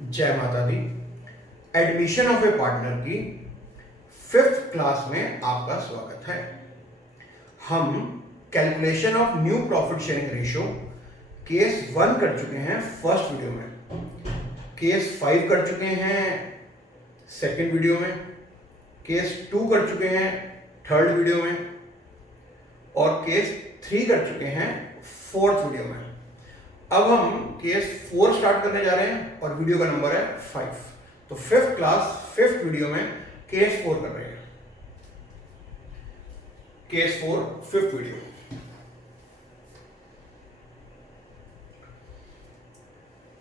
जय माता दी। Admission of A partner की 5th क्लास में आपका स्वागत है। हम calculation of new profit sharing ratio case 1 कर चुके हैं फर्स्ट वीडियो में, केस 5 कर चुके हैं सेकंड वीडियो में, केस 2 कर चुके हैं थर्ड वीडियो में और केस 3 कर चुके हैं फोर्थ वीडियो में। अब हम केस 4 स्टार्ट करने जा रहे हैं और वीडियो का नंबर है 5। तो 5th क्लास 5th वीडियो में केस 4 कर रहे हैं। Case 4 5th video.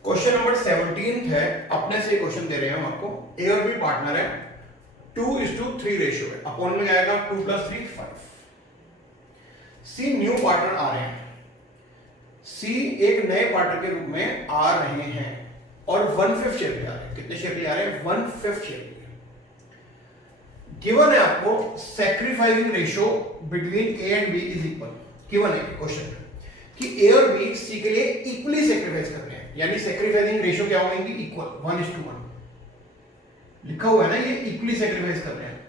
Question number 17 है, अपने से क्वेश्चन दे रहे हैं हम आपको। ए और बी पार्टनर है, 2:3 रेशियो है। अपॉन में जाएगा 2 + 3 5। सी न्यू पार्टनर आ रहे हैं। सी एक नए पार्टनर के रूप में आ रहे हैं और 1/5 शेयर ले आ रहे हैं। कितने शेयर ले आ रहे हैं? 1/5 शेयर। गिवन है आपको sacrificing ratio between A and B is equal. Given है क्वेश्चन कि ए और बी सी के लिए इक्वली सैक्रिफाइस कर रहे हैं, यानी सैक्रिफाइसिंग रेशियो क्या होंगी? इक्वल, 1:1 लिखा हुआ है ना, ये इक्वली सैक्रिफाइस कर रहे हैं।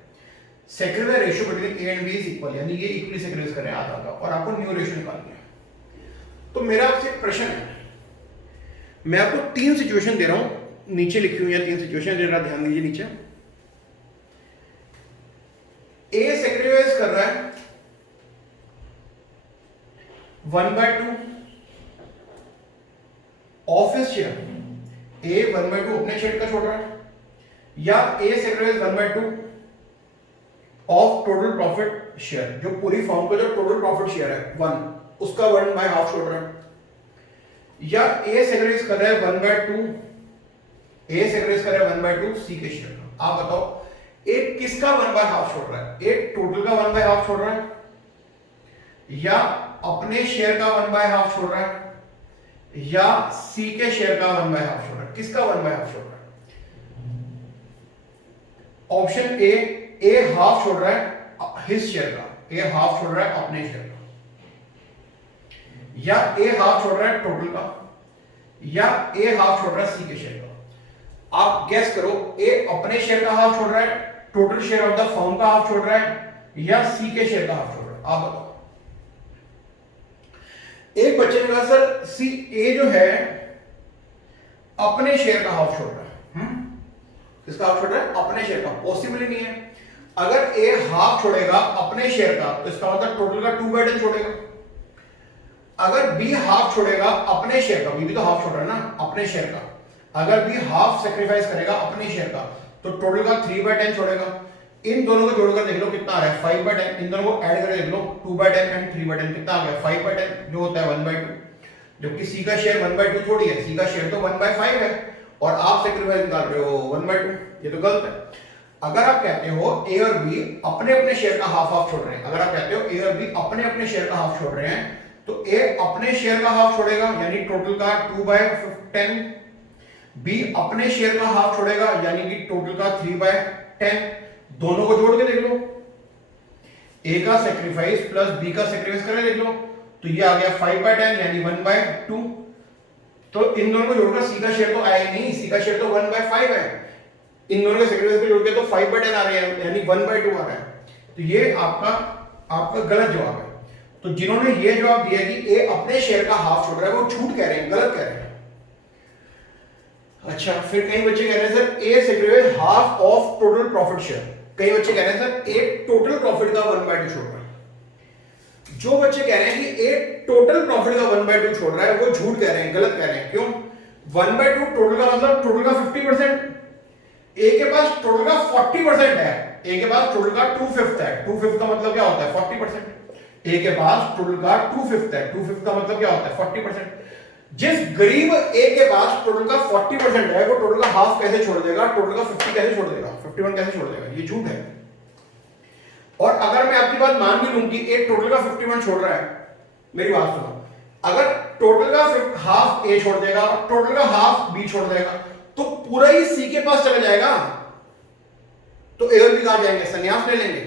Sacrifice ratio between A and B is equal, यानी ये इक्वली सैक्रिफाइस कर रहे हैं आधा, और आपको न्यू रेशियो निकालनी है। तो मेरा आपसे एक प्रश्न है, मैं आपको 3 सिचुएशन दे रहा हूं, नीचे लिखी हुई है 3 सिचुएशन, जरा ध्यान दीजिए नीचे। ए सैक्रिफाइस कर रहा है 1/2 ऑफ हिज शेयर। ए 1/2 अपने शेयर का छोड़ रहा है, या a sacrifice 1/2 of total profit share, जो पूरी फॉर्म का जो टोटल प्रॉफिट शेयर है 1, उसका 1/2 छोड़ रहा है। या ए सैक्रिफाइस कर रहा है 1/2, ए सैक्रिफाइस कर रहा है 1/2 सी के शेयर का। आप बताओ एक किसका 1/2 छोड़ रहा है? एक टोटल का 1/2 छोड़ रहा है, या अपने शेयर का 1/2 छोड़ रहा है, या सी के शेयर का 1/2 छोड़ रहा है? किसका 1/2 छोड़ रहा है? ऑप्शन ए हाफ छोड़ रहा है हिज शेयर का, ए हाफ छोड़ रहा है अपने शेयर का, या ए हाफ छोड़ रहा है टोटल का, या ए हाफ छोड़ रहा है सी के शेयर का। आप गेस करो, ए अपने शेयर का हाफ छोड़ रहा है, total share of the firm का हाफ छोड़ रहा है, या सी के शेयर का हाफ छोड़ रहा है? आप बताओ। एक बच्चे ने कहा सर सी ए जो है अपने शेयर का हाफ छोड़ रहा है। किसका हाफ छोड़ रहा है? अपने शेयर का। पॉसिबल ही नहीं है। अगर ए हाफ छोड़ेगा अपने शेयर का तो इसका मतलब टोटल का 2/10 छोड़ेगा। अगर बी हाफ छोड़ेगा अपने शेयर का, बी भी तो हाफ छोड़ रहा है ना अपने शेयर का, अगर बी हाफ सैक्रिफाइस करेगा अपने शेयर का तो टोटल का 3/10 छोड़ेगा। इन दोनों को जोड़कर देख लो कितना आ रहा है, 5/10। इन दोनों को ऐड करके देख लो, 2/10 एंड 3/10 कितना आ गया? 5/10, जो होता है 1/2। जबकि सी का शेयर 1/2 थोड़ी है, सी का शेयर तो 1/5 है और आप सैक्रिफाइस निकाल रहे हो 1/2। ये तो गलत है। अगर आप कहते हो ए और बी अपने अपने शेयर का हाफ छोड़ रहे हैं, अगर आप कहते हो ए और बी अपने अपने शेयर का हाफ छोड़ रहे हैं, तो ए अपने शेयर का हाफ छोड़ेगा यानी टोटल का 2/10, बी अपने शेयर का हाफ छोड़ेगा यानी कि टोटल का 3/10। दोनों को जोड़ के देख लो, ए का सैक्रिफाइस प्लस बी का सैक्रिफाइस करके देख लो, तो ये आ गया 5/10 यानी 1/2। तो इन दोनों को जोड़कर सी का शेयर तो आया ही नहीं, सी का शेयर तो 1/5 है। इन दोनों के सैक्रिफाइस को जोड़ के तो 5/10 आ रहे हैं यानी 1/2 आ रहा है। तो ये आपका गलत जवाब है। तो जिन्होंने ये जवाब दिया कि ए अपने शेयर का हाफ छोड़ रहा है, वो झूठ कह रहे हैं, गलत कह रहे हैं। अच्छा, फिर कई बच्चे कह रहे हैं sir A sacrifice half of total profit share. कई बच्चे कह रहे हैं सर ए टोटल प्रॉफिट का 1/2 छोड़ रहा है। जो बच्चे कह रहे हैं कि ए टोटल प्रॉफिट का 1/2 छोड़ रहा है, वो झूठ कह रहे हैं, गलत कह रहे हैं। क्यों? 1/2 टोटल का मतलब टोटल का 50%। ए के पास टोटल का 40% है, ए के पास टोटल का 2/5 है। 2/5 का मतलब क्या होता है? 40%। ए के पास टोटल का 2/5 है, 2/5 का मतलब क्या होता है? 40%। जिस गरीब ए के पास टोटल का 40% है, वो टोटल का हाफ कैसे छोड़ देगा? टोटल का 50 कैसे छोड़ देगा? 51 कैसे छोड़ देगा? ये झूठ है। और अगर मैं आपकी बात मान भी लूं कि ए टोटल का 51 छोड़ रहा है, मेरी बात सुनो, अगर टोटल का हाफ ए छोड़ देगा, टोटल का हाफ बी छोड़ देगा, तो पूरा ही सी के पास चला जाएगा। तो ए और बी कहां जाएंगे? संन्यास ले लेंगे।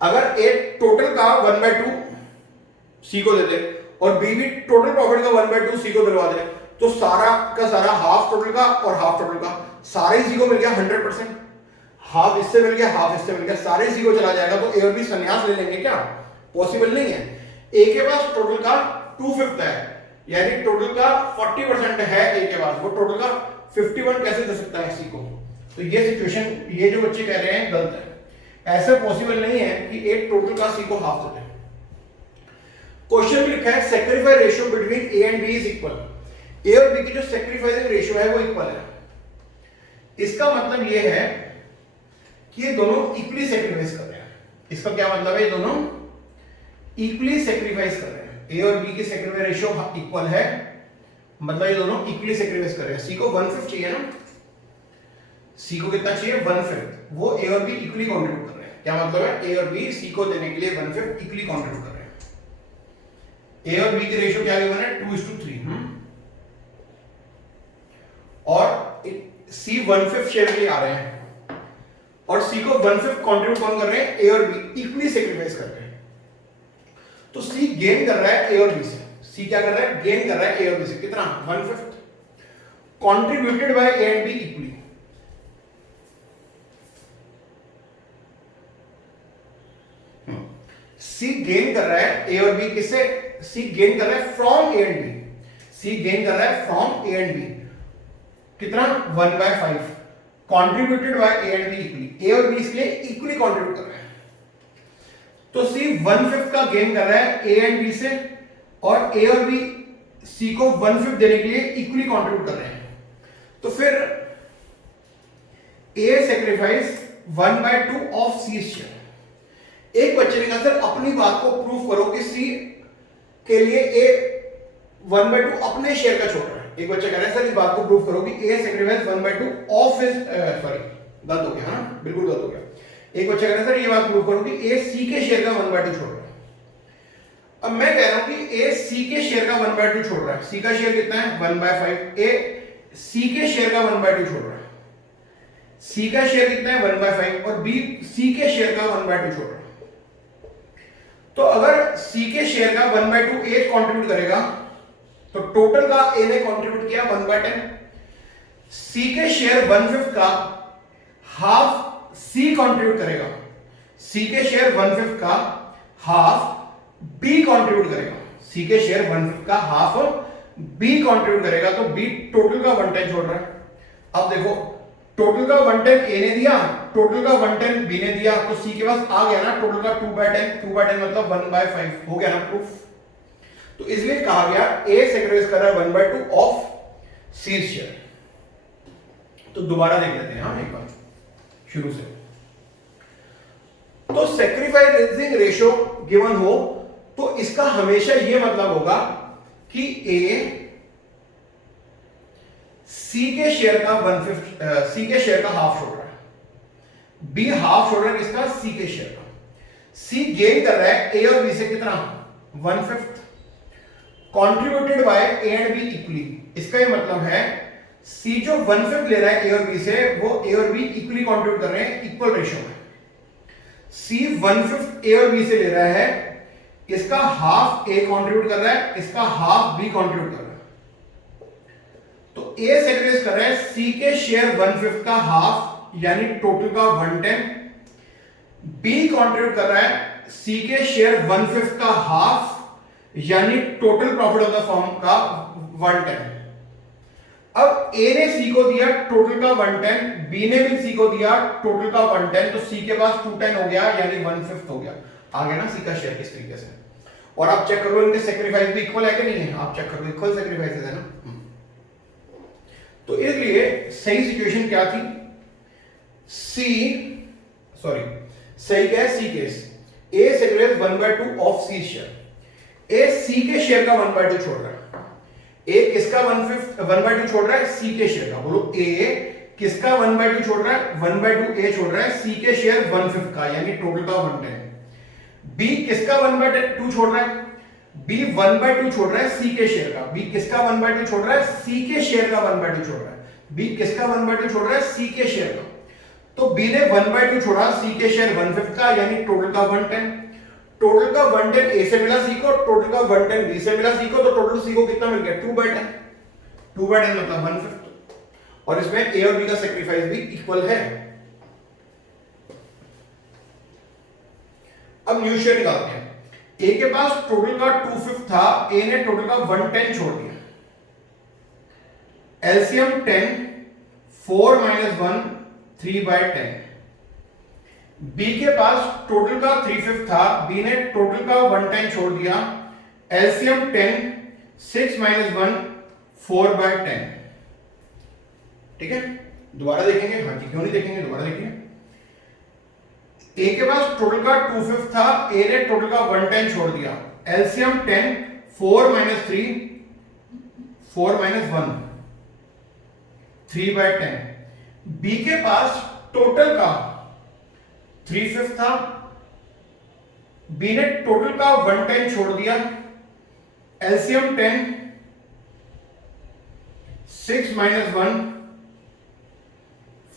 अगर ए टोटल का 1/2 सी को दे दे और बी भी टोटल प्रॉफिट का 1/2 सी को दिलवा दे, तो सारा का सारा हाफ टोटल का और हाफ टोटल का सारे सी को मिल गया 100%, हाफ इससे मिल गया, हाफ इससे मिल गया, सारे सी को चला जाएगा। तो ए और बी संन्यास ले लेंगे क्या? पॉसिबल नहीं है। ए के पास टोटल का 2/5 है, यानी टोटल का 40% है ए के पास, वो टोटल का 51 कैसे दे सकता है सी को? तो ये सिचुएशन, ये जो बच्चे कह रहे हैं गलत है। ऐसा पॉसिबल नहीं है कि ए टोटल का सी को हाफ दे। क्वेश्चन में लिखा है sacrifice ratio between A and B is equal. A और बी की जो सैक्रिफाइसिंग रेशियो है वो इक्वल है। इसका मतलब ये है कि ये दोनों इक्वली सैक्रिफाइस कर रहे हैं। इसका क्या मतलब है? ये दोनों इक्वली सैक्रिफाइस कर रहे हैं। ए और बी की सैक्रिफाइस रेशियो इक्वल है, मतलब ये दोनों इक्वली सैक्रिफाइस कर रहे हैं। सी को 1/5 चाहिए ना, सी को कितना चाहिए? 1/5। वो ए और बी इक्वली कंट्रीब्यूट कर रहे हैं। क्या मतलब है? ए और बी सी को देने के लिए 1/5 इक्वली कंट्रीब्यूट कर रहे हैं। ए और बी की रेशियो क्या गिवन है? 2:3। और सी 1/5 शेयर के लिए आ रहे हैं और सी को 1/5 कंट्रीब्यूट कौन कर रहे हैं? ए और बी इक्वली सैक्रिफाइस कर रहे हैं। तो सी गेन कर रहा है ए और बी से। सी क्या कर रहा है? गेन कर रहा है ए और बी से। कितना? 1/5 contributed by A and B equally. C gain कर रहा है ए और बी किससे? सी गेन कर रहा है from A and B. C gain कर रहा है फ्रॉम ए एंड बी। कितना? 1/5 contributed by A and B equally. A और बी इसलिए इक्वली कंट्रीब्यूट कर रहे हैं। तो सी 1/5 का गेन कर रहा है ए एंड बी से, और ए और बी सी को 1/5 देने के लिए इक्वली कंट्रीब्यूट कर रहे हैं। तो फिर ए सैक्रिफाइस 1/2 ऑफ सी शेयर। एक बच्चे ने कहा सर अपनी बात को प्रूफ करो कि सी के लिए ए 1/2 अपने शेयर का छोड़ रहा है। एक बच्चा कह रहा है सर इस बात को प्रूफ करो कि ए सैक्रिफाइस 1/2 ऑफ हिज, सॉरी गलत हो गया, हाँ बिल्कुल गलत हो गया। एक बच्चा कह रहा है सर ये बात प्रूफ करो कि ए सी के शेयर का 1/2 छोड़ रहा है। अब मैं कह रहा हूं कि ए सी के शेयर का 1/2 छोड़ रहा है। सी का शेयर कितना है? 1/5। ए सी के शेयर का 1/2 छोड़ रहा है। सी का शेयर कितना है? 1/5। और बी सी के शेयर का 1/2 छोड़ रहा है। तो अगर सी के शेयर का 1/2 ए कंट्रीब्यूट करेगा तो टोटल का ए ने कंट्रीब्यूट किया 1/10। सी के शेयर 1/5 का हाफ सी कंट्रीब्यूट करेगा। सी के शेयर 1/5 का हाफ बी कंट्रीब्यूट करेगा। सी के शेयर 1/5 का हाफ बी कंट्रीब्यूट करेगा। तो बी टोटल का 1/10 छोड़ रहा है। अब देखो टोटल का 1/10 ए ने दिया, टोटल का 1/10 बी ने दिया, तो सी के पास आ गया ना टोटल का 2/10। 2/10 मतलब 1/5 हो गया ना प्रूफ। तो इसलिए कहा गया ए सैक्रिफाइस कर रहा है 1/2 ऑफ सी शेयर। तो दोबारा देख लेते हैं, हाँ एक बार शुरू से। तो सैक्रिफाइसिंग रेशियो गिवन हो तो इसका हमेशा यह मतलब होगा कि ए सी के शेयर का 1/5 सी के शेयर का हाफ छोड़ रहा है। बी हाफ छोड़ रहा है किसका? सी के शेयर का। सी गेन कर रहा है ए और बी से कितना? 1/5 contributed by A and B equally. इसका ये मतलब है सी जो 1/5 ले रहा है ए और बी से, वो ए और बी इक्वली कंट्रीब्यूट कर रहे हैं इक्वल रेशियो में। सी 1/5 ए और बी से ले रहा है, इसका हाफ ए कंट्रीब्यूट कर रहा है, इसका हाफ बी कंट्रीब्यूट कर रहा है। तो ए सैक्रिफाइस कर रहा है सी के शेयर 1/5 का हाफ यानी टोटल का 110। बी कंट्रीब्यूट कर रहा है सी के शेयर 1/5 का हाफ यानी total profit of the firm का 110। अब ए ने सी को दिया टोटल का 110, बी ने भी सी को दिया टोटल का 110, तो सी के पास 210 हो गया यानी 1/5 हो गया। आ गया ना सी का शेयर किस तरीके से। और आप चेक करो इनके सैक्रिफाइस भी इक्वल है कि नहीं है, आप चेक करो इक्वल सैक्रिफाइसेस है ना। तो इसलिए सही सिचुएशन क्या थी? सही क्या है? C case A sacrifice 1/2 of C share. A C के शेयर का 1/2 छोड़ रहा है। ए किसका 1/2 छोड़ रहा है? सी के शेयर का। बोलो ए किसका 1/2 छोड़ रहा है? 1/2 ए छोड़ रहा है सी के शेयर 1/5 का यानी टोटल का 110। बी किसका 1/2 छोड़ रहा है? बी 1/2 छोड़ रहा है सी के शेयर का। बी किसका 1/2 छोड़ रहा है? सी के शेयर का 1/2 छोड़ रहा है। बी किसका 1/2 छोड़ रहा है? सी के शेयर का। तो बी ने 1/2 छोड़ा सी के शेयर 1/5 का यानी टोटल का 110। टोटल का 110 ए से मिला सी को, टोटल का 110 बी से मिला सी को, तो टोटल सी को कितना मिल गया? 2/10। 2/10 मतलब 1/5, और इसमें ए और बी का सेक्रीफाइस भी इक्वल है। अब न्यू शेयर निकालते हैं। ए के पास टोटल का 2/5 था, ए ने टोटल का 110 छोड़ दिया। एलसीएम 10, 4 - 1 3/10। बी के पास टोटल का 3/5 था, बी ने टोटल का 110 छोड़ दिया। एलसीएम 10, 6 - 1 4/10। ठीक है, दोबारा देखेंगे। हाँ जी, क्यों नहीं देखेंगे, दोबारा देखिए। ए के पास टोटल का 2/5 था, ए ने टोटल का 110 छोड़ दिया। एलसीएम 10, 4 - 3 4 - 1 3/10। बी के पास टोटल का 3/5 था, बी ने टोटल का 110 छोड़ दिया। एलसीएम 10, 6 - 1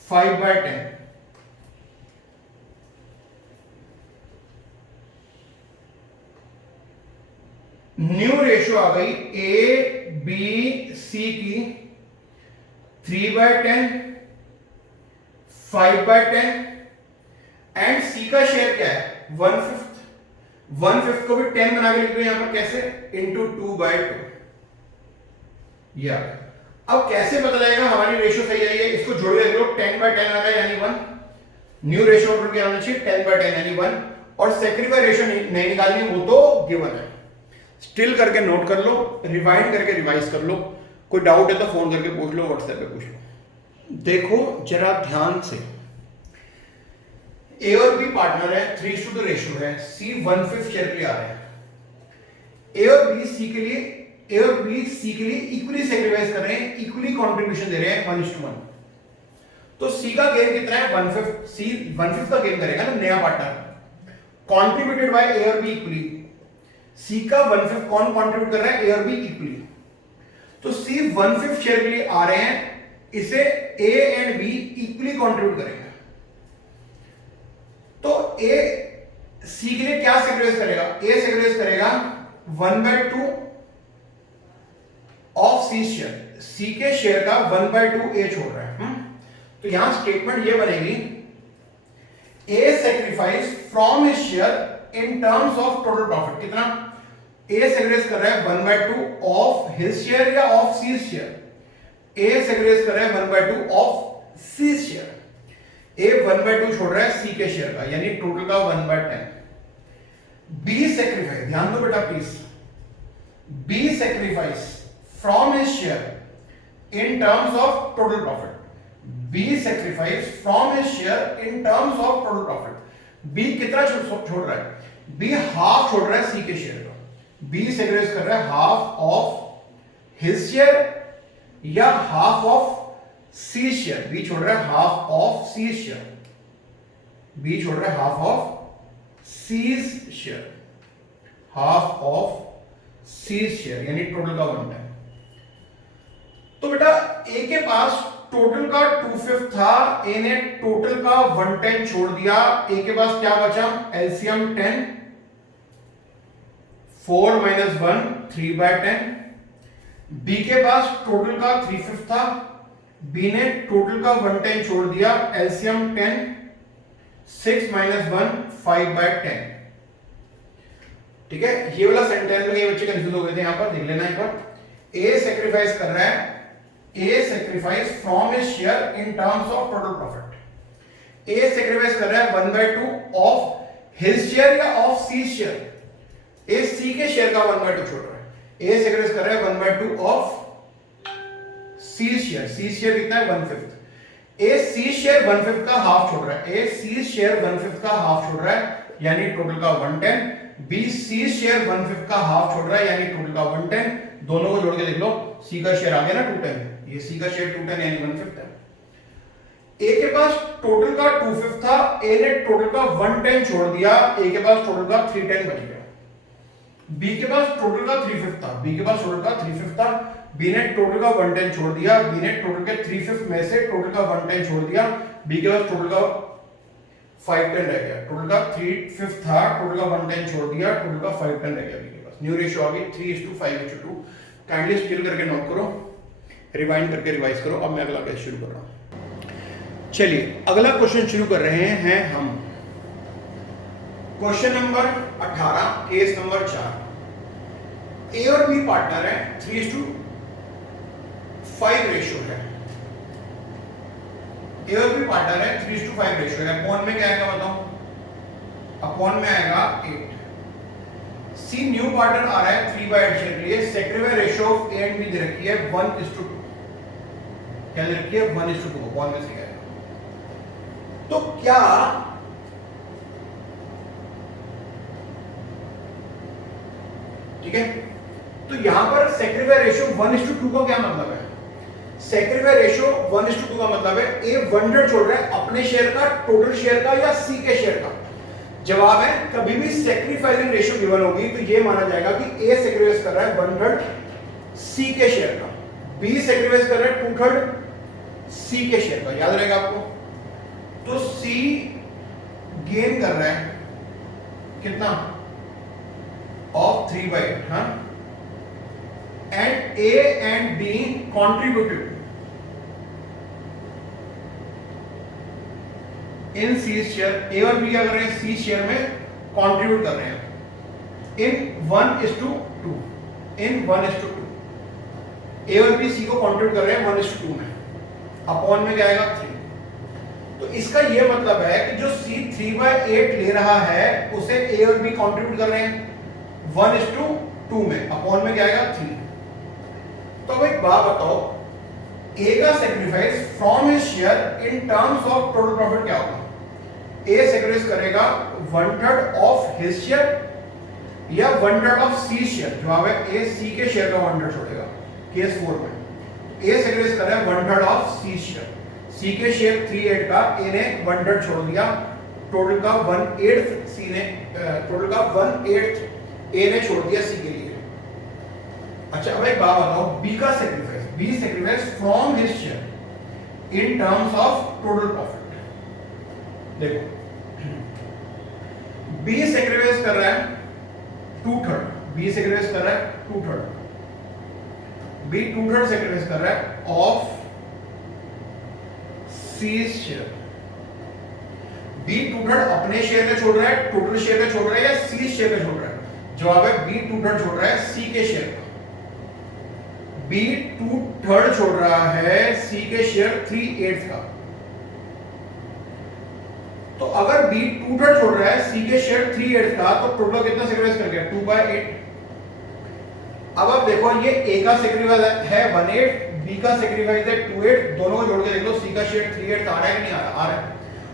5/10। न्यू रेशियो आ गई ए बी सी की 3/10, 5/10 एंड सी का शेयर क्या है 1/5। 1/5 को भी 10 बना के लिख दो यहां पर, कैसे, इंटू 2/2। या अब कैसे पता लगेगा हमारी रेशियो सही आई है, इसको जोड़ के देख लो। 10/10 आ गया यानी 1। न्यू रेशियो ऑर्डर क्या होना चाहिए 10/10 यानी 1। और सेक्रीफाइस रेशियो नहीं निकालनी, वो तो गिवन है। स्टिल करके नोट कर लो, रिवाइंड करके रिवाइज कर लो। कोई डाउट है तो फोन करके पूछ लो, व्हाट्सएप पे पूछ लो। देखो जरा ध्यान से, ए और बी पार्टनर है, 3:2 रेशियो है, सी 1/5 शेयर के लिए आ रहे हैं। ए और बी सी के लिए इक्वली सेक्रीफाइस कर रहे हैं, इक्वली कंट्रीब्यूशन दे रहे हैं 1:1। तो सी का गेन कितना है 1/5। सी 1/5 का गेन करेगा ना, नया पार्टनर, कॉन्ट्रीब्यूटेड बाय ए और बी इक्वली। सी का 1/5 कौन कंट्रीब्यूट कर रहा है, ए और बी इक्वली। तो सी 1/5 शेयर के लिए आ रहे हैं, इसे ए एंड बी इक्वली कंट्रीब्यूट करेंगे। तो ए सी के लिए क्या सेक्रीफाइस करेगा, ए सेक्रीफाइस करेगा 1/2 ऑफ सी शेयर। सी के शेयर का 1/2 ए छोड़ रहा है। तो यहां स्टेटमेंट ये बनेगी, A sacrifice from his share in terms of total profit. कितना, ए सेक्रीफाइस कर रहा है 1/2 ऑफ हिज शेयर या of C share. A sacrifice कर रहा है 1/2 ऑफ सी शेयर। ए 1/2 छोड़ रहा है सी के शेयर का, यानी टोटल का 1/10। बी सेक्रीफाइस, ध्यान दो बेटा please, B sacrifice from his share in terms of total profit. B sacrifice from his share in terms of total profit. B कितना छोड़ रहा है, बी हाफ छोड़ रहा है सी के शेयर का। बी सेक्रीफाइस कर रहा है हाफ ऑफ हिज शेयर या half of C share. B छोड़ रहा है half of C share. B छोड़ रहा है half of C's share, half of C's share, यानी टोटल का 1/10। तो बेटा ए के पास टोटल का 2/5 था, ए ने टोटल का 110 छोड़ दिया। ए के पास क्या बचा, एलसीएम 10, 4 - 1 3/10। बी के पास टोटल का 3/5 था, बी ने टोटल का 110 छोड़ दिया। एलसीएम 10, 6 - 1 5/10। ठीक है, ये वाला सेंटेंस में ये बच्चे कंफ्यूज हो गए थे, यहां पर देख लेना एक बार। ए सेक्रीफाइस कर रहा है, ए sacrifice from his share in terms of total profit. A sacrifice कर रहा है 1/2 ऑफ हिज शेयर या of C share. A C के शेयर का 1/2 छोड़ रहा है। ए सेक्रीफाइस कर रहा है 1/2 of C share. C share कितना है 1/5। ए सी शेयर 1/5 का हाफ छोड़ रहा है। ए सी शेयर 1/5 का हाफ छोड़ रहा है, यानी टोटल का 110। बी सी शेयर 1/5 का हाफ छोड़ रहा है, यानी टोटल का 110। दोनों को जोड़ के देख लो, सी का शेयर आ गया ना 210, ये सी का शेयर 210 यानी 1/5 है। ए के पास टोटल का 2/5 था, ए ने टोटल का 110 छोड़ दिया। ए के पास टोटल का 310 बच गया। बी के पास टोटल का 3/5 था, बी के पास टोटल का 3/5 था, बी ने टोटल का 110 छोड़ दिया। बी ने टोटल के 3/5 में से टोटल का 110 छोड़ दिया। बी के पास टोटल का 510 रह गया। टोटल का 3/5 था, टोटल का 110 छोड़ दिया, टोटल का 510 रह गया बी के पास। न्यू रेशियो आ गई 3:5:2। काइंडली स्टिल करके नोट करो। रिवाइंड करके रिवाइज करो। अब मैं अगला टेस्ट शुरू कर रहा हूं। चलिए अगला क्वेश्चन शुरू कर रहे हैं हम। Question number 18, case number 4। ए और बी पार्टनर है, 3:5 रेशियो है। ए और बी पार्टनर है, 3:5 रेशियो है। अपॉन में क्या आएगा बताओ? अपॉन में आएगा 8। सी न्यू पार्टनर आ रहा है 3/8 शेयर के लिए। Sacrifice ratio of A and B दे रखी है 1:2। क्या दे रखी है? 1:2। अपॉन में से आएगा। तो क्या ठीक है? तो यहां पर सेक्रेटिव रेशियो 1:2 का क्या मतलब है? सेक्रेटिव रेशियो 1:2 का मतलब है ए 1/3 छोड़ रहा है अपने शेयर का, टोटल शेयर का, या सी के शेयर का। जवाब है कभी भी सैक्रिफाइसिंग रेशियो गिवन होगी तो ये माना जाएगा कि ए सैक्रिफाइस कर रहा है 1/3 सी के शेयर का, बी सैक्रिफाइस कर रहा है 2/3 सी के शेयर का। याद रहेगा आपको? तो सी गेन कर रहा है कितना? ऑफ 3/8। हाँ, and A and B contributed in C share. A और बी क्या कर रहे हैं? सी शेयर में कंट्रीब्यूट कर रहे हैं इन 1:2। इन 1:2 ए और बी सी को कंट्रीब्यूट कर रहे हैं 1:2 में। अपॉन में क्या आएगा? 3। तो इसका यह मतलब है कि जो सी 3/8 ले रहा है उसे ए और बी कंट्रीब्यूट कर रहे हैं 1:2 में। अपॉन में क्या आएगा? 3। तो अब एक बात बताओ, ए का sacrifice from his share in terms of total profit क्या होगा? ए सैक्रिफाइस करेगा 1/3 ऑफ हिज शेयर या 1/3 ऑफ सी शेयर? जवाब है ए सी के शेयर का 1/3 छोड़ेगा। केस 4 में ए सैक्रिफाइस कर रहा है 1/3 ऑफ सी शेयर। सी के शेयर 3/8 का ए ने 1/3 छोड़ दिया, टोटल का 1/8 सी ने टोटल का 1/8 ए ने छोड़ दिया सी के लिए। अच्छा अब एक बात बताओ, बी का sacrifice, B sacrifice from his share in terms of total profit. देखो बी सैक्रिफाइस कर रहा है 2/3, बी सैक्रिफाइस कर रहा है 2/3, बी 2/3 सैक्रिफाइस कर रहा है ऑफ सी शेयर। बी 2/3 अपने शेयर का छोड़ रहा है, टोटल शेयर का छोड़ रहा है, या सी शेयर का छोड़ रहा है? जवाब है बी 2/3 छोड़ रहा है सी के शेयर का। बी 2/3 छोड़ रहा है सी के शेयर 3/8 का। तो अगर बी 2/3 छोड़ रहा है सी के शेयर 3/8 का तो टोटल कितना सैक्रिफाइस कर गया? 2/8। अब आप देखो ये ए का सैक्रिफाइस है 1/8, बी का सैक्रिफाइस है 2/8। दोनों को जोड़ के देख लो, सी का शेयर 3/8 आ रहा है कि नहीं आ रहा? आ रहा है।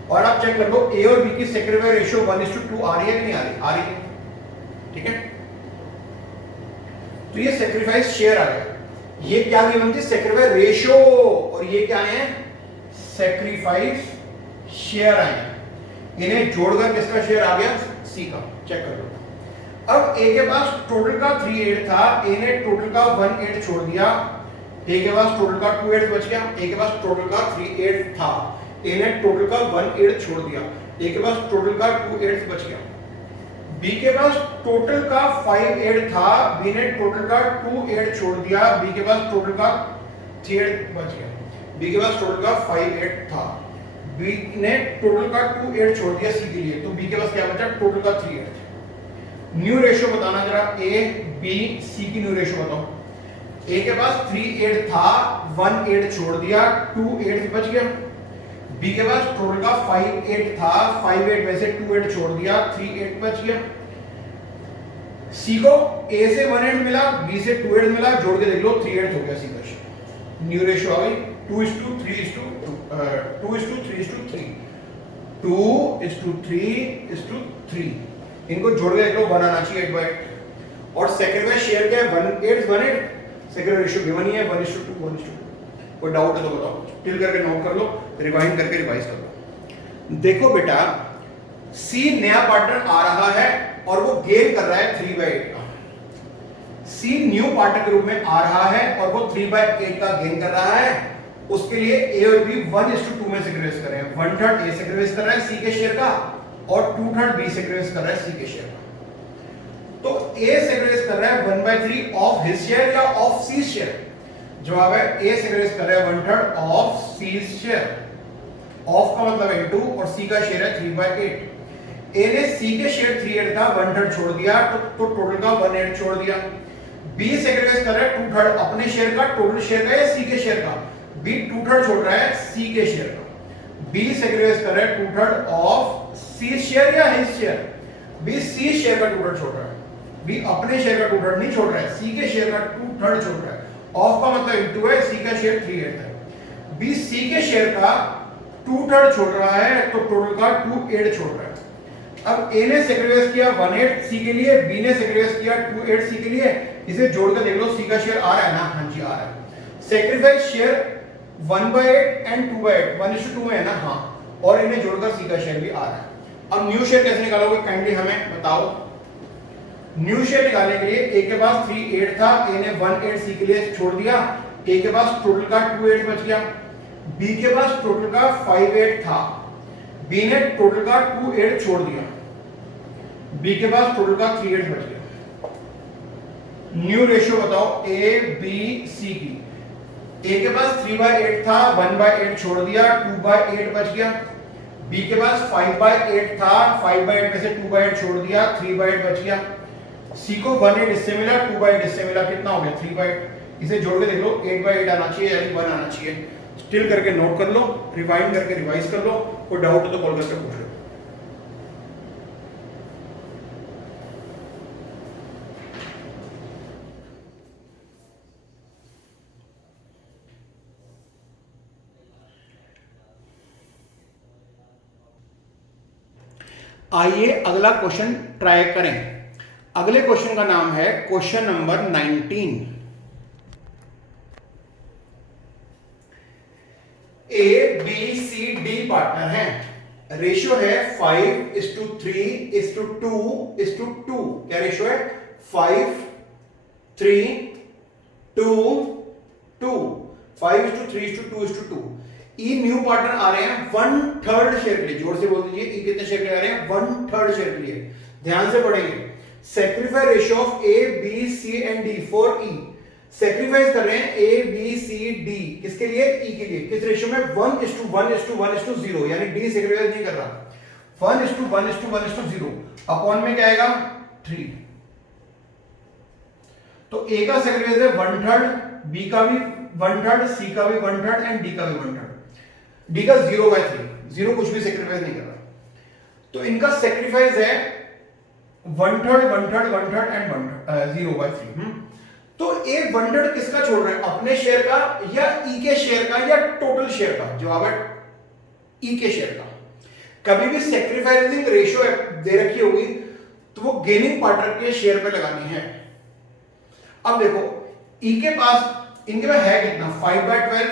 और आप चेक कर लो ए और बी की सैक्रिफाइस रेशियो 1:2 आ रही है कि नहीं आ रही? आ रही है। ठीक है, तो ये सैक्रिफाइस शेयर आ गया। ये क्या गिवन थी? सैक्रिफाइस रेशियो, और ये क्या है? सैक्रिफाइस शेयर आए हैं। इन्हें जोड़कर किसका शेयर आ गया? सी का। चेक कर लो। अब ए के पास टोटल का 3/8 था, ए ने टोटल का 1/8 छोड़ दिया, ए के पास टोटल का 2/8 बच गया। ए के पास टोटल का 3/8 था, ए ने टोटल का 1/8 छोड़ दिया, ए के पास टोटल का 2/8 बच गया। बी के पास टोटल का 5/8 था, बी ने टोटल का 2/8 छोड़ दिया, बी के पास टोटल का 3/8 बच गया। बी के पास टोटल का 5/8 था, बी ने टोटल का 2/8 छोड़ दिया सी के लिए, तो बी के पास क्या बचा? टोटल का 3/8। न्यू रेशियो बताना जरा, ए बी सी की न्यू रेशियो बताओ। ए के पास 3/8 था, 1/8 छोड़ दिया, 2/8 बच गया। बी के पास टोटल का 5/8 था, 5/8 में से 2/8 छोड़ दिया, 3/8 बच गया। सी को ए से 1/8 मिला, बी से 2/8 मिला, जोड़ के देख लो 3/8 हो गया सी का शेयर। न्यू रेशियो आ गई 2:3:2, 2:3:3, 2:3:3। इनको जोड़ के देख लो 1 आना चाहिए 8/8। और सेकंड में शेयर क्या है? 1/8, सेकंड रेशियो गिवन ही है 1:2, 1:2। कोई डाउट है तो बताओ, टिल करके नोट कर लो, रिवाइंड करके रिवाइज कर लो। देखो बेटा, सी नया पार्टनर आ रहा है और वो गेन कर रहा है 3/8 का। सी न्यू पार्टनर के रूप में आ रहा है और वो 3/8 का गेन कर रहा है। उसके लिए ए और बी 1:2 में सैक्रिफाइस कर रहे हैं। 1/3 ए सैक्रिफाइस कर रहा है सी के शेयर का और 2/3 बी सैक्रिफाइस कर रहा है सी के शेयर का। तो ए सैक्रिफाइस कर रहा है 1/3 ऑफ हिज शेयर या ऑफ सी शेयर। जवाब है ए सेक्रीफाइस कर रहा है 1/3 ऑफ सी शेयर। ऑफ का मतलब है 2 और सी का शेयर है 3/8। ए ने सी के शेयर 3/8 का 1/3 छोड़ दिया तो टोटल का 1/8 छोड़ दिया। बी सेक्रीफाइस कर रहा है 2/3 अपने शेयर का, टोटल शेयर का या सी के शेयर का। बी 2/3 छोड़ रहा है सी के शेयर का। बी सेक्रीफाइस कर रहा है 2/3 ऑफ सी शेयर या his share. B C share का 2/3 छोड़ रहा है। बी अपने शेयर का 2/3 नहीं छोड़ रहा है, सी के शेयर का 2/3 छोड़ रहा है। ऑफ का मतलब इनटू है, सी का शेयर 3/8 है। बी सी के शेयर का 2/3 छोड़ रहा है तो टोटल का 2/8 छोड़ रहा है। अब ए ने सेक्रीफाइस किया 1/8 सी के लिए, बी ने सेक्रीफाइस किया 2/8 सी के लिए। इसे जोड़कर देख लो, सी का शेयर आ रहा है ना? हाँ जी आ रहा है। सेक्रीफाइस शेयर 1/8 एंड 2/8 1:2 में है ना? हाँ। और इन्हें जोड़कर सी का शेयर भी आ रहा है। अब न्यू शेयर कैसे निकालोगे, काइंडली हमें बताओ। न्यू शेयर निकालने के लिए ए के पास 3/8 था, ए ने 1/8 सी के लिए छोड़ दिया। ए के पास टोटल का 2/8 बच गया। बी के पास टोटल का 5/8 था, बी ने टोटल का 2/8 छोड़ दिया। बी के पास टोटल का 3/8 बच गया। न्यू रेशियो बताओ ए बी सी की। ए के पास 3/8 था, 1/8 छोड़ दिया, 2/8 बच गया। बी के पास 5/8 था, 5/8 में से 2/8 छोड़ दिया, 3/8 बच गया। सी को 1/8 इससे मिला, 2/8 इससे मिला, कितना हो गया 3/8। इसे जोड़ के देख लो, 8/8 आना चाहिए यानी 1 आना चाहिए। स्टिल करके नोट कर लो, रिवाइंड करके रिवाइज कर लो, कोई डाउट हो तो कॉल करके पूछ लो। आइए अगला क्वेश्चन ट्राई करें। अगले क्वेश्चन का नाम है question number 19। A B C D partner हैं, रेशियो है 5:3:2:2। क्या रेशियो है? 5:3:2:2। 5:3:2:2। ई न्यू पार्टनर आ रहे हैं 1/3 शेयर के लिए। जोर से बोल दीजिए, ई कितने शेयर के लिए आ रहे हैं? 1/3 शेयर के लिए। ध्यान से पढ़ेंगे। Sacrifice ratio of A B C and D for E. Sacrifice कर रहे हैं ए बी सी डी, किसके लिए? ई के लिए। किस रेशियो में? 1:1:1:0, यानी डी सेक्रीफाइस नहीं कर रहा। 1:1:1:0 अपॉन में क्या आएगा? 3। तो ए का सेक्रीफाइस है 1/3, बी का भी 1/3, सी का भी 1/3 एंड डी का भी 1/3। डी का 0/3, 0 कुछ भी सेक्रीफाइस नहीं कर रहा। तो इनका सेक्रीफाइस है 1/3, 1/3, 1/3 एंड 0/3। तो ए 1/3 किसका छोड़ रहा है? अपने शेयर का या ई के शेयर का या टोटल शेयर का? जवाब है ई के शेयर का। कभी भी सेक्रीफाइसिंग रेशियो दे रखी होगी तो वो गेनिंग पार्टनर के शेयर पे लगानी है। अब देखो, ई के पास, इनके पास है कितना? 5/12,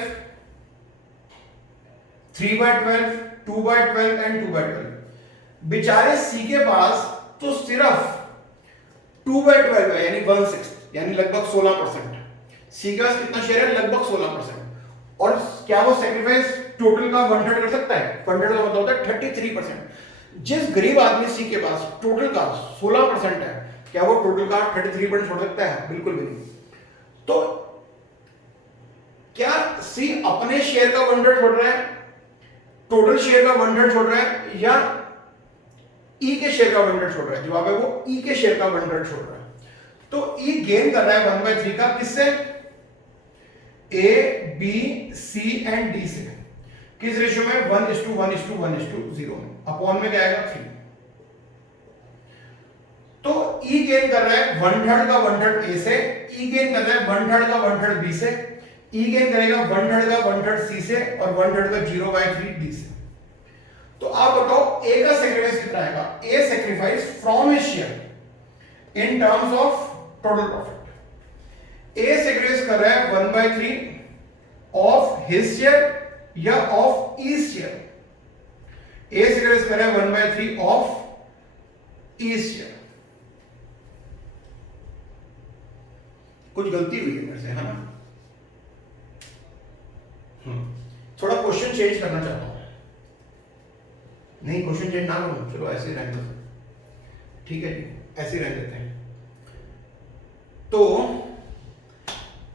3/12, 2/12 एंड 2/12। बेचारे सी के पास तो सिर्फ 2/12 है, यानी 1/6, यानी लगभग 16%। सी के पास कितना शेयर है? लगभग 16%। और क्या वो सेक्रीफाइस टोटल का 1/3 कर सकता है? 1/3 का मतलब होता है 33%। जिस गरीब आदमी सी के पास टोटल का 16% है, क्या वो टोटल का 33% छोड़ सकता है? बिल्कुल भी नहीं। तो क्या सी अपने शेयर का 1/3 छोड़ रहा है, टोटल शेयर का 1/3 छोड़ रहा है, या ई के शेयर का 1/3 छोड़ रहा है? जवाब है वो ई के शेयर का 1/3 छोड़ रहा है। तो ई गेन कर रहा है 1/3 का, किससे? A B C and D से। किस रेशियो में? 1:1:1:0 में। अपॉन में क्या आएगा? 3। तो ई गेन कर रहा है 1/3 का 1/3 ए से, ई गेन कर रहा है 1/3 का 1/3 बी से, ई गेन करेगा 1/3 का 1/3 सी से और 1/3 का 0/3 डी से। तो आप बताओ ए का सेक्रीफाइस कितना आएगा? ए sacrifice from his share in terms of total profit. A sacrifice कर रहा है 1/3 ऑफ हिज शेयर या of E share? A sacrifice कर रहा है 1/3 ऑफ ई शेयर। कुछ गलती हुई है मेरे से, है ना? थोड़ा क्वेश्चन चेंज करना चाहता हूं। नहीं, क्वेश्चन चेंज ना करूं, चलो ऐसे ही रहने दो। ठीक है जी, ऐसे ही रहने देते हैं। तो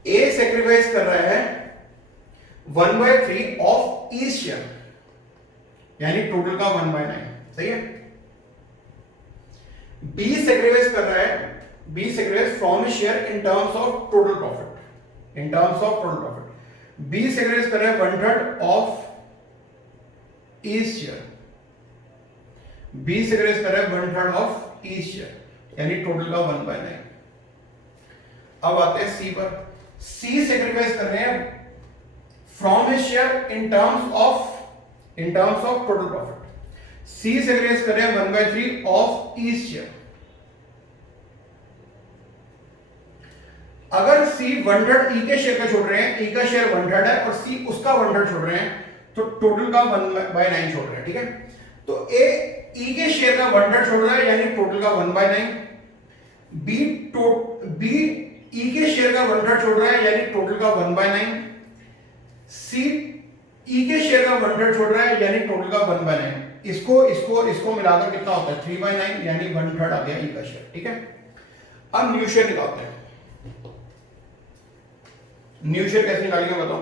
ए सेक्रीफाइस सेक्रीफाइस कर रहा है 1/3 ऑफ ई शेयर, यानी टोटल का 1/9, सही है। बी सेक्रीफाइस कर रहा है, B sacrifice from share in terms of total profit, in terms of total profit. B sacrifice कर रहा है 1/3 of E share, B sacrifice कर रहा है 1/3 ऑफ ई शेयर, यानी टोटल का 1/9। अब आते हैं सी पर। सी सेक्रीफाइस कर रहे हैं from his share in terms of total profit. C sacrifice कर रहे हैं 1/3 ऑफ ई शेयर। अगर सी 1/3 ई के शेयर का छोड़ रहे हैं, ई का शेयर 1/3 है और सी उसका 1/3 छोड़ रहे हैं, तो टोटल का 1/9 छोड़ रहे हैं, ठीक है। तो ए ई के शेयर का 1/3 छोड़ रहा है, यानी टोटल का 1/9। बी ई के शेयर का 1/3 छोड़ रहा है, यानी टोटल का 1/9। सी ई के शेयर का 1/3 छोड़ रहा है, यानी टोटल का 1/9। इसको मिलाकर कितना होता है 3/9, यानी 1/3 आ गया ई का शेयर, ठीक है। अब न्यू शेयर निकालते हैं। न्यू शेयर कैसे निकालेंगे बताओ।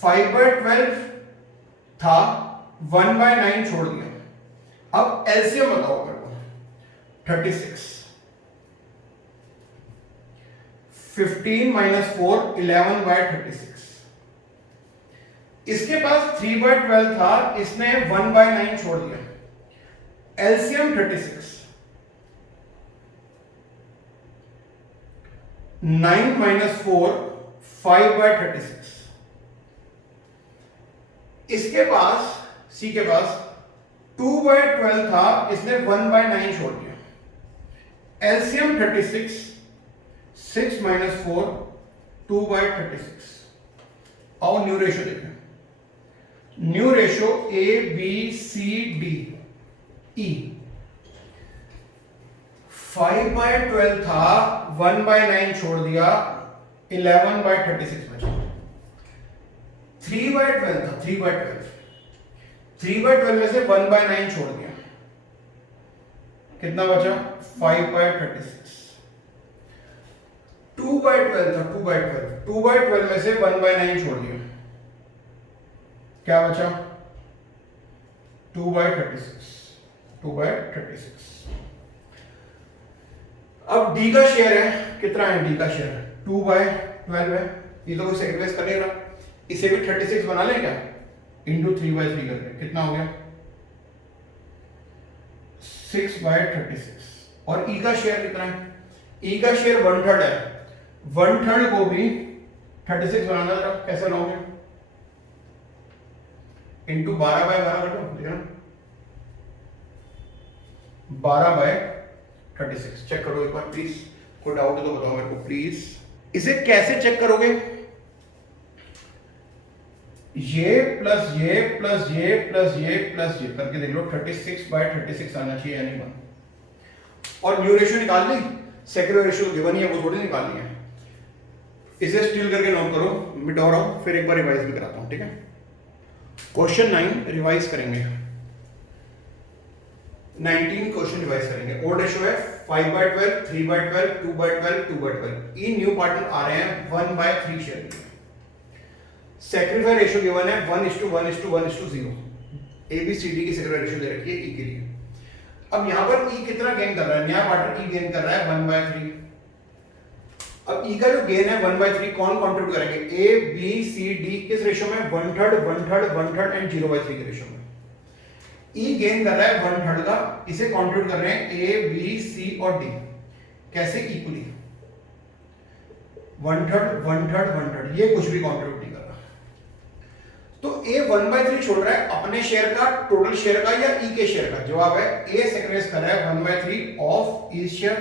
5/12 था, 1/9 छोड़ दिया। अब एलसीएम बताओ मेरे को। 36, 15 - 4 11/36। इसके पास 3/12 था, इसने 1/9 छोड़ दिया। एलसीएम 36, 9 - 4 5/36। इसके पास सी के पास 2/12 था, इसने 1/9 छोड़ दिया। एलसीएम 36, 6 - 4 2/36। और न्यू रेशियो देखें। New ratio A B C D E. 5/12 था, 1/9 छोड़ दिया, 11/36 बचा। 3/12 था, 3/12 में से 1/9 छोड़ दिया, कितना बचा 5/36। 2/12 था, 2/12 में से 1/9 छोड़ दिया, क्या बचा 2/36। अब डी का शेयर है, कितना है डी का शेयर 2/12 है। ये तो कोई सेक्रीफाइस कर नहीं रहा, इसे भी 36 बना लें क्या, इंटू 3/3 करके कितना हो गया 6/36। और ई का शेयर कितना है, ई का शेयर 1/3 है, 1/3 को भी 36 बनाना जरा, कैसे बनाओगे, इंटू 12/12 कर दो, देखना 12/36। चेक करो एक बार प्लीज, कोई डाउट है तो बताओ मेरे को प्लीज। इसे कैसे चेक करोगे, ये प्लस ये प्लस ये प्लस ये प्लस ये करके देख लो, 36/36 आना चाहिए यानी 1। और न्यू रेशियो निकाल ली, सेक्रेटरी रेशियो गिवन ही है, वो थोड़ी निकालनी है। इसे स्टिल करके नोट करो, मिटा रहा हूं, फिर एक बार रिवाइज भी कराता हूं, ठीक है। क्वेश्चन 9 रिवाइज करेंगे, 19 क्वेश्चन रिवाइज करेंगे। ओल्ड रेशियो है 5/12, 3/12, 2/12, 2/12। ये न्यू पार्टनर आ रहे हैं 1/3 शेयर। सेक्रीफाई रेशियो गिवन है 1:1:1:0। ABCD की सेक्रीफाई रेशियो दे रखी है ई के लिए। अब यहां पर ई कितना गेन कर रहा है, नया पार्टनर ई गेन कर रहा है 1/3। अब ई का जो गेन है 1/3 कौन कंट्रीब्यूट करेंगे, A B C D किस रेशियो में, 1/3 1/3 1/3 एंड 0/3 के रेशियो में। ई गेन कर रहा है 1/3 का, इसे कंट्रीब्यूट कर रहे हैं A B C और D, कैसे इक्वली 1/3 1/3 1/3, ये कुछ भी कंट्रीब्यूट नहीं कर रहा। तो A 1/3 छोड़ रहा है अपने शेयर का, टोटल शेयर का या ई के शेयर का, जवाब है A सेक्रीफाइस कर रहा है 1/3 ऑफ ई शेयर।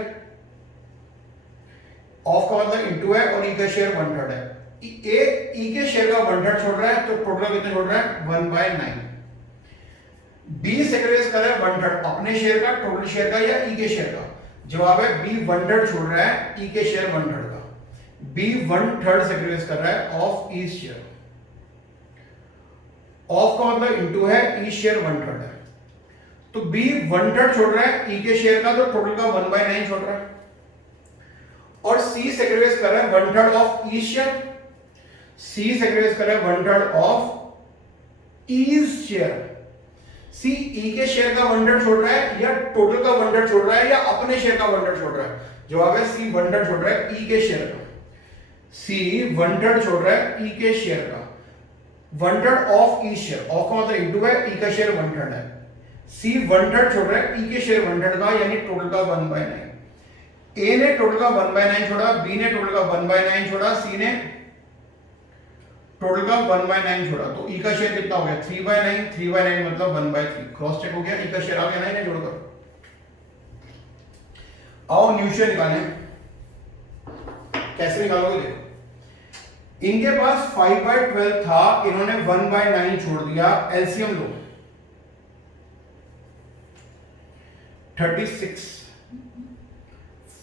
ऑफ का मतलब इनटू है और ई का शेयर 1/3 है। ए ई के शेयर का 1/3 छोड़ रहा है, तो टोटल कितना छोड़ रहा है 1/9। बी सेक्रीफाइस कर रहा है 1/3 अपने शेयर का, टोटल शेयर का या ई के शेयर का, जवाब है बी 1/3 छोड़ रहा है ई के शेयर 1/3 का। बी 1/3 सेक्रीफाइस कर रहा है ऑफ ई शेयर। ऑफ का मतलब इनटू है, ई शेयर 1/3 है, तो बी 1/3 छोड़ रहा है ई के शेयर का, तो टोटल का 1/9 छोड़ रहा है। और सी सेक्रीफाइस कर रहा है 1/3 of E share, C sacrifice कर रहा है 1/3 ऑफ ई शेयर। सी ई के शेयर का 1/3 छोड़ रहा है या टोटल का 1/3 छोड़ रहा है या अपने शेयर का 1/3 छोड़ रहा है? जवाब है सी 1/3 छोड़ रहा है ई के शेयर का, सी 1/3 छोड़ रहा है ई के शेयर का, 1/3 ऑफ ई शेयर, ऑफ का मतलब इनटू है, ई का शेयर 1/3 है, सी 1/3 छोड़ रहा है ई के शेयर 1/3 का, यानी टोटल का 1/9। ए ने टोटल का 1/9 छोड़ा, बी ने टोटल का 1/9 छोड़ा, सी ने टोटल का 1/9 छोड़ा, तो ई का शेयर कितना हो गया 3/9, 3/9 मतलब 1/3, क्रॉस चेक हो गया, ई का शेयर आ गया ना, इन्हें जोड़कर। आओ न्यू शेयर निकालें, कैसे निकालोगे देखो। इनके पास 5/12 था, इन्होंने 1/9 छोड़ दिया, एलसीएम लो 36,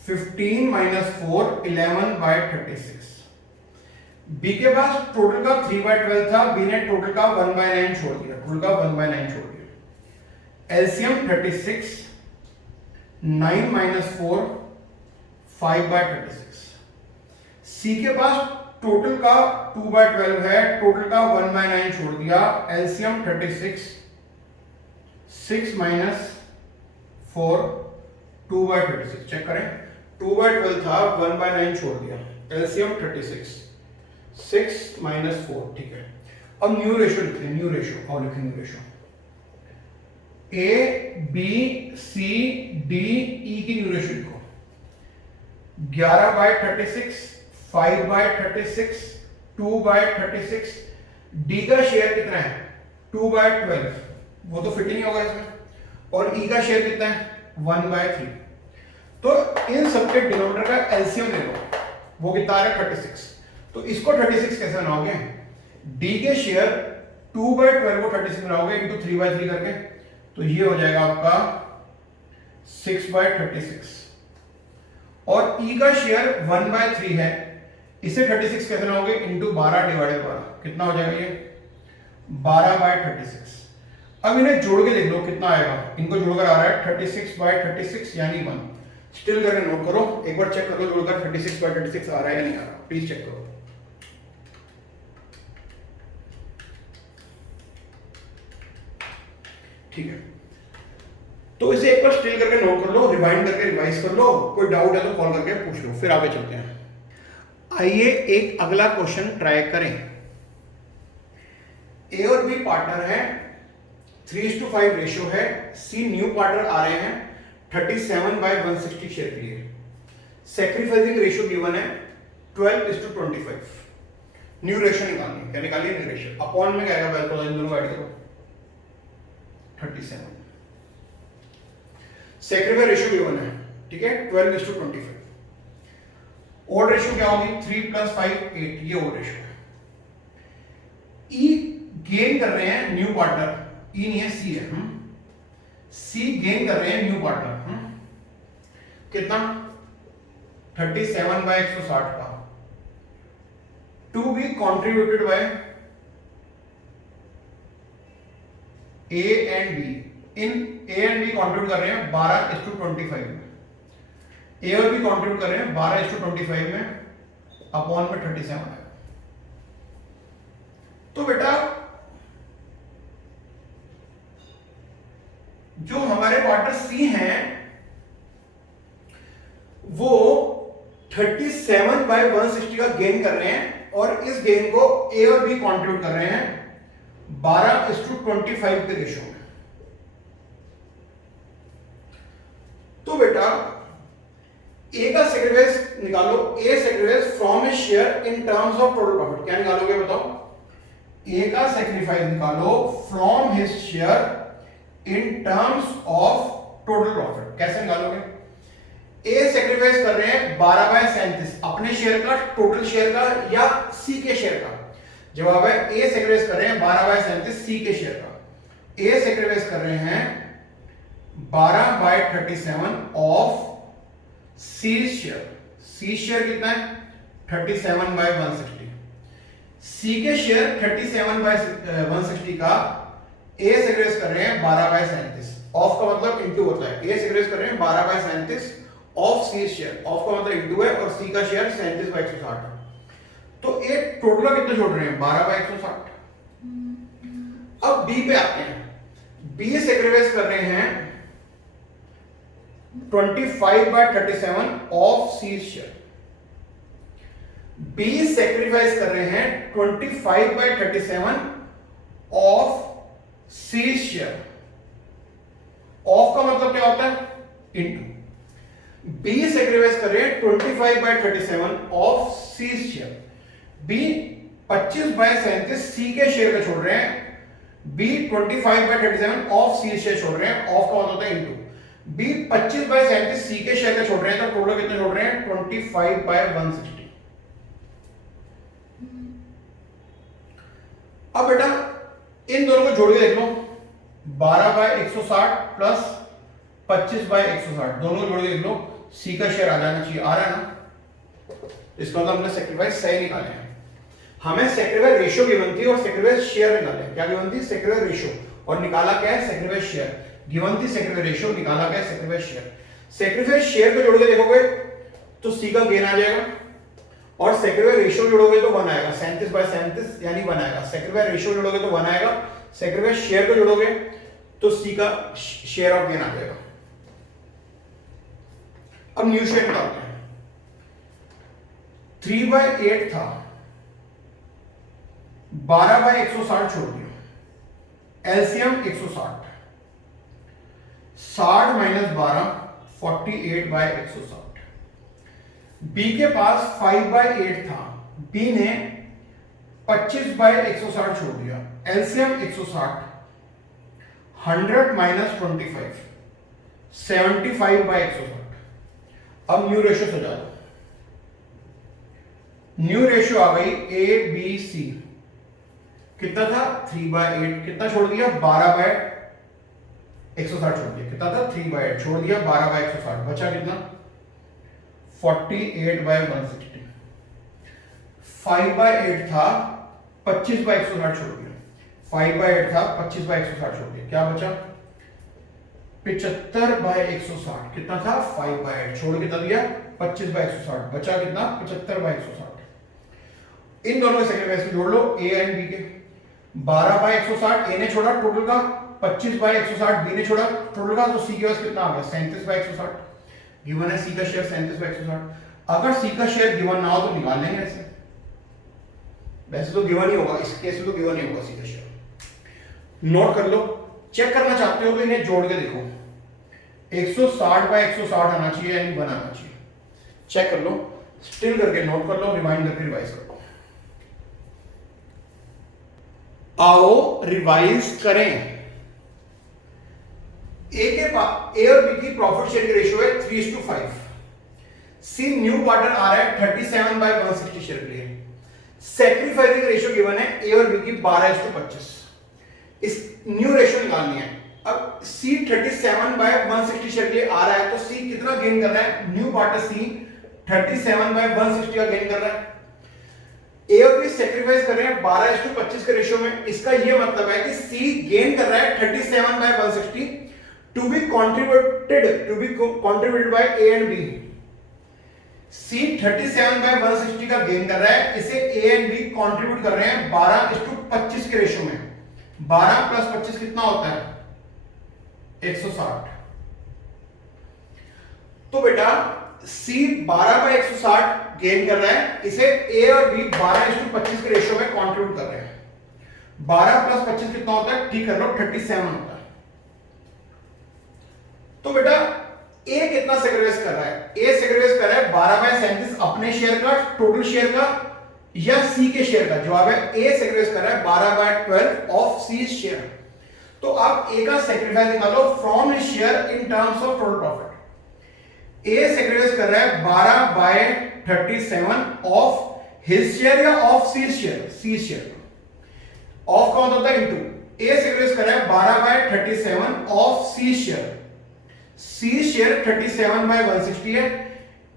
15 माइनस 4 11/36। बी के पास टोटल का 3/12 था, बी ने टोटल का 1/9 छोड़ दिया, टोटल का 1/9 छोड़ दिया, एलसीएम 36, 9 माइनस 4 5/36। सी के पास टोटल का 2/12 है, टोटल का 1/9 छोड़ दिया, एलसीएम 36, 6 माइनस 4 2/36। चेक करें, 2/12 था, 1/9 छोड़ दिया, एलसीएम 36, 6 माइनस 4, ठीक है। अब न्यू रेशियो लिखते हैं, न्यू रेशियो, और लिखें new ratio, A B C D E की न्यू रेशियो लिखो, 11/36, 5/36, 2/36, डी का शेयर कितना है 2/12, वो तो फिट ही नहीं होगा इसमें, और ई का शेयर कितना है 1/3। तो इन सबके डिनोमिनेटर का एलसीएम ले लो, वो कितना आ रहा है 36। तो इसको 36 कैसे बनाओगे, डी के शेयर 2/12 को 36 बनाओगे इंटू 3/3 करके, तो ये हो जाएगा आपका 6/36, और ई का शेयर 1/3 है, इसे 36 कैसे बनाओगे इंटू 12 डिवाइडेड 12, कितना हो जाएगा ये 12/36। अब इन्हें जोड़ के देख लो कितना आएगा, इनको जोड़कर आ रहा है 36/36 यानी 1। स्टिल करके नोट करो, एक बार चेक कर लो जोड़कर 36/36 आ रहा है या नहीं आ रहा, प्लीज चेक करो। ठीक है, तो इसे एक बार स्टिल करके नोट कर लो, रिवाइंड करके रिवाइज कर लो, कोई डाउट है तो कॉल करके पूछ लो, फिर आगे चलते हैं। आइए एक अगला क्वेश्चन ट्राई करें। ए और बी पार्टनर है, 3:5 रेशियो है, सी न्यू पार्टनर आ रहे हैं 37/160 शेयर के लिए, सैक्रिफाइसिंग रेशियो गिवन है 12:25। न्यू रेशियो निकालनी, क्या निकालिए न्यू रेशियो, अपॉन में क्या आएगा पहले तो इन दोनों को ऐड करो 37, सैक्रिफाइस रेशियो गिवन है, ठीक है 12:25। ओड रेशियो क्या होगी 3 + 5 8, ये ओड रेशियो है। ई गेन कर रहे हैं न्यू पार्टनर, ई नहीं है सी है, सी गेन कर रहे हैं न्यू पार्टनर, कितना 37/160 का, to be contributed by A and B, इन ए एंड बी कॉन्ट्रीब्यूट कर रहे हैं 12:25 में, ए और बी कॉन्ट्रीब्यूट कर रहे हैं 12:25 में, अपॉन में 37 है। तो बेटा जो हमारे पार्टनर सी हैं वो 37/160 का गेन कर रहे हैं, और इस गेन को ए और बी कॉन्ट्रीब्यूट कर रहे हैं 12:25 के रेशियो में। तो बेटा ए का सैक्रिफाइस निकालो, A sacrifice from his share in terms of total profit, क्या निकालोगे बताओ, ए का सैक्रिफाइस निकालो from his share in terms of total profit, कैसे निकालोगे। ए सैक्रिफाइस कर रहे हैं 12/37 अपने शेयर का, टोटल शेयर का या सी के शेयर का, जवाब है ए सैक्रिफाइस कर रहे हैं 12/37 सी के शेयर का, ए सैक्रिफाइस कर रहे हैं 12/37 of C share, C share कितना है 37/160, सी के शेयर 37/160 का ए सैक्रिफाइस कर रहे हैं 12/37, ऑफ का मतलब इनटू होता है, ए सैक्रिफाइस कर रहे हैं 12/37 ऑफ सी शेयर, ऑफ का मतलब इंटू है और सी का शेयर 37/160 है। तो ये टोटल कितना छोड़ रहे हैं 12/160। अब बी पे आते हैं, बी सेक्रीफाइस कर रहे हैं 25/37 of C share. B sacrifice कर रहे हैं 25/37 ऑफ सी शेयर। ऑफ का मतलब क्या होता है इंटू। बी सेक्रीफाइस कर रहे हैं 25/37 ऑफ सी शेयर। बी 25/37 सी के शेयर का छोड़ रहे हैं, बी 25/37 ऑफ सी शेयर छोड़ रहे हैं, ऑफ का मतलब होता है इंटू। बी 25/37 सी के शेयर का छोड़ रहे हैं, तो टोटल कितने छोड़ रहे हैं 25/160। अब बेटा इन दोनों को जोड़ के देख लो, 12/160 प्लस 25/160, दोनों को जोड़ के देख लो, सी का शेयर आ जाना चाहिए, आ रहा है ना। इसका मतलब हमने सेक्रीफाइस सही निकाले हैं। हमें सेक्रीफाइस रेशियो गिवन थी और सेक्रीफाइस शेयर निकाले। क्या गिवन थी? सेक्रीफाइस रेशियो, और निकाला क्या है सेक्रीफाइस शेयर। गिवन थी सेक्रीफाइस रेशियो, निकाला क्या है सेक्रीफाइस शेयर। सेक्रीफाइस शेयर को जोड़ के देखोगे तो सी का गेन आ जाएगा, और सेक्रीफाइस रेशियो जोड़ोगे तो 1 आएगा, 37/37 यानी 1 आएगा। सेक्रीफाइस रेशियो जोड़ोगे तो 1 आएगा, सेक्रीफाइस शेयर को जोड़ोगे तो सी का शेयर ऑफ गेन आ जाएगा। अब न्यू शेयर निकालते हैं। 3/8 था, 12/160 छोड़ दिया, एलसीएम 160, 60 - 12 48/160। बी के पास 5/8 था, बी ने 25/160 छोड़ दिया, एलसीएम 160, 100 - 25 75/160। अब न्यू रेशियो सजा दो। न्यू रेशियो आ गई ए बी सी, कितना था 3/8, कितना छोड़ दिया 12/160 छोड़ दिया, कितना था 3/8 छोड़ दिया 12/160, बचा कितना 48/160। 5/8 था, 25/160 छोड़ दिया, 5/8 था 25/160 छोड़ दिया, क्या बचा 75/160, कितना था 5/8 छोड़ कितना दिया 25/160, बचा कितना 75/160। इन दोनों के सेक्रीफाइस जोड़ लो, ए एंड बी के। 12/160 ए ने छोड़ा टोटल का, 25/160 बी ने छोड़ा टोटल का, तो सी के पास कितना आ गया 37/160। गिवन है सी का शेयर 37/160। अगर सी का शेयर गिवन ना हो तो निकाल लेंगे ऐसे, वैसे तो गिवन ही होगा, इस केस में तो गिवन ही होगा सी का शेयर। नोट कर लो, चेक करना चाहते हो तो इन्हें जोड़ के देखो, 160/160 आना चाहिए यानी 1 आना चाहिए। चेक कर लो, स्टिल करके नोट कर लो, रिवाइंड करके रिवाइज कर लो। आओ रिवाइज करें। ए और बी की प्रॉफिट शेयर की रेशियो है 3:5। सी न्यू पार्टनर आ रहा है 37/160 शेयर के लिए। सैक्रिफाइसिंग रेशियो गिवन है ए और बी की 12:25। इस न्यू रेशियो निकालनी है। अब सी 37/160 शेयर के लिए आ रहा है, तो सी कितना गेन कर रहा है, न्यू पार्टनर सी 37/160 का गेन कर रहा है। ए और बी सैक्रिफाइस कर रहे हैं 12:25 के रेशियो में। इसका यह मतलब है कि सी गेन कर रहा है 37/160 to B contributed by A and B. C 37/160 का गेन कर रहा है, इसे ए एंड बी कंट्रीब्यूट कर रहे हैं 12:25 के रेशियो में। 12 + 25 कितना होता है 160। तो बेटा सी 12/160 गेन कर रहा है, इसे ए और बी 12:25 के रेशियो में कंट्रीब्यूट कर रहे हैं। 12 + 25 कितना होता है, ठीक कर लो 37 होता है। तो बेटा ए कितना सैक्रिफाइस कर रहा है, ए सैक्रिफाइस कर रहा है 12/37 अपने शेयर का, टोटल शेयर का, या सी के शेयर का। जवाब है ए सैक्रिफाइस कर रहा है 12/12 ऑफ सी शेयर। तो आप ए का सैक्रिफाइस निकालो from his share in terms of total profit. A sacrifice कर रहा है 12/37 ऑफ हिज शेयर या of C share, C share. Of का मतलब होता है इनटू। ए सैक्रिफाइस कर रहा है 12/37 of C share. C share 37/160 है,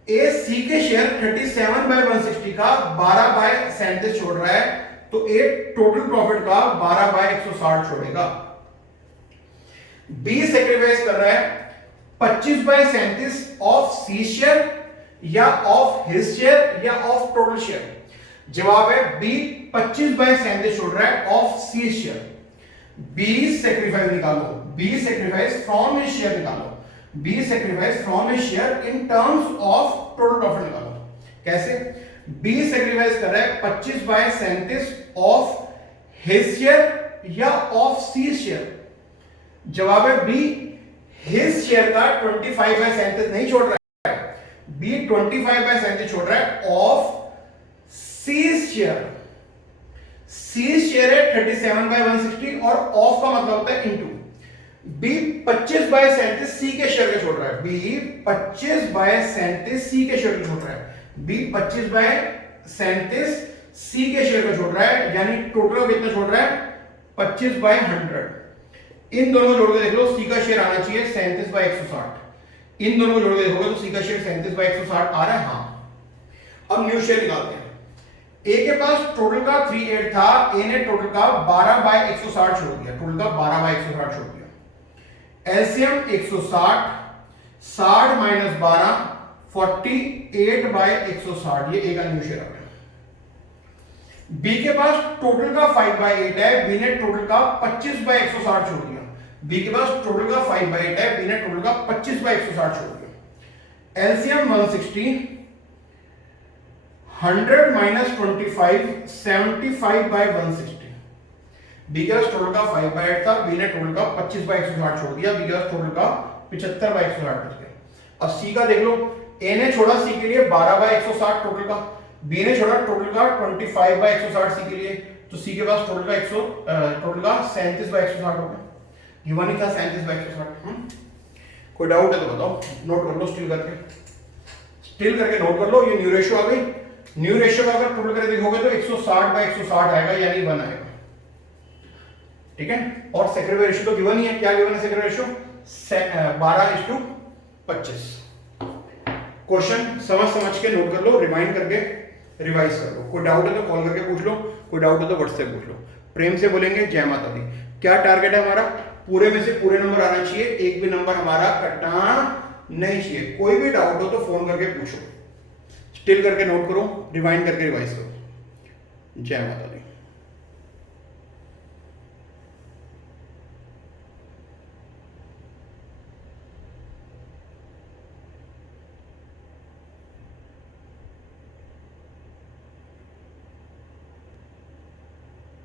ए सी के शेयर 37/160 का 12/37 छोड़ रहा है, तो ए टोटल प्रॉफिट का 12/160 छोड़ेगा। बी सैक्रिफाइस कर रहा है 25/37 ऑफ सी शेयर या ऑफ हिज शेयर या ऑफ टोटल शेयर? जवाब है बी, 25/37 छोड़ रहा है of C share. B sacrifice निकालो, B sacrifice from his share निकालो, B sacrifice from his share in terms of total profit निकालो। कैसे? बी सेक्रीफाइस कर रहा है 25/37 ऑफ हिज शेयर या ऑफ सी शेयर? जवाब है बी, हिज शेयर का 25/37 नहीं छोड़ रहा है, बी 25/37 छोड़ रहा है of C share. C share है 37/160 और ऑफ का मतलब होता है इनटू। बी 25/37 सी के शेयर के छोड़ रहा है, बी 25/37 सी के शेयर के छोड़ रहा है, बी 25/37 सी के शेयर का छोड़ रहा है, यानी टोटल कितना छोड़ रहा है? 25/100। इन दोनों को जोड़ के देख लो, सी का शेयर आना चाहिए 37/160। इन दोनों को जोड़ के देखोगे तो सी का शेयर 37/160 आ रहा है। हाँ, अब न्यू शेयर निकालते हैं। ए के पास टोटल का 38 था, ए ने टोटल का 12/160 छोड़ दिया, टोटल का 12/160 छोड़ दिया। एलसीएम 160, 60 - 12 48/160, ये ए का न्यू शेयर आ गया। बी के पास टोटल का 5/8 है, बी ने टोटल का 25/160 छोड़ दिया। बी के पास टोटल का 5/8 है, बी ने टोटल का 25/160 छोड़ दिया। एलसीएम 160, 100 - 25 75/160। बी के पास टोटल का 5/8 था, बी ने टोटल का 25/160 छोड़ दिया, बी के पास टोटल का 75/160 बच गया। अब सी का देख लो, ए ने छोड़ा सी के लिए 12/160 टोटल का, बी ने छोड़ा टोटल का 25/160 सी के लिए, तो सी के पास टोटल का 37/160 हो गया। गिवन ही था 37/160। कोई डाउट है तो बताओ, नोट कर लो स्टिल करके नोट कर लो। ये न्यू रेशियो आ गई। न्यू रेशियो का अगर टोटल करके देखोगे तो 160/160 आएगा, यानी 1 आएगा। ठीक है, और सेक्रेटरी रेशियो तो गिवन ही है। क्या गिवन है सेक्रेटरी रेशियो? 12:25। क्वेश्चन समझ के नोट कर लो, रिमाइंड करके रिवाइज कर लो। कोई डाउट है तो कॉल करके पूछ लो, कोई डाउट है तो व्हाट्सएप पूछ लो। प्रेम से बोलेंगे जय माता दी। क्या टारगेट है हमारा? पूरे में से पूरे नंबर आना चाहिए, एक भी नंबर हमारा कटना नहीं चाहिए। कोई भी डाउट हो तो फोन करके पूछो, स्टिल करके नोट करो, रिवाइंड करके रिवाइज करो। जय माता दी।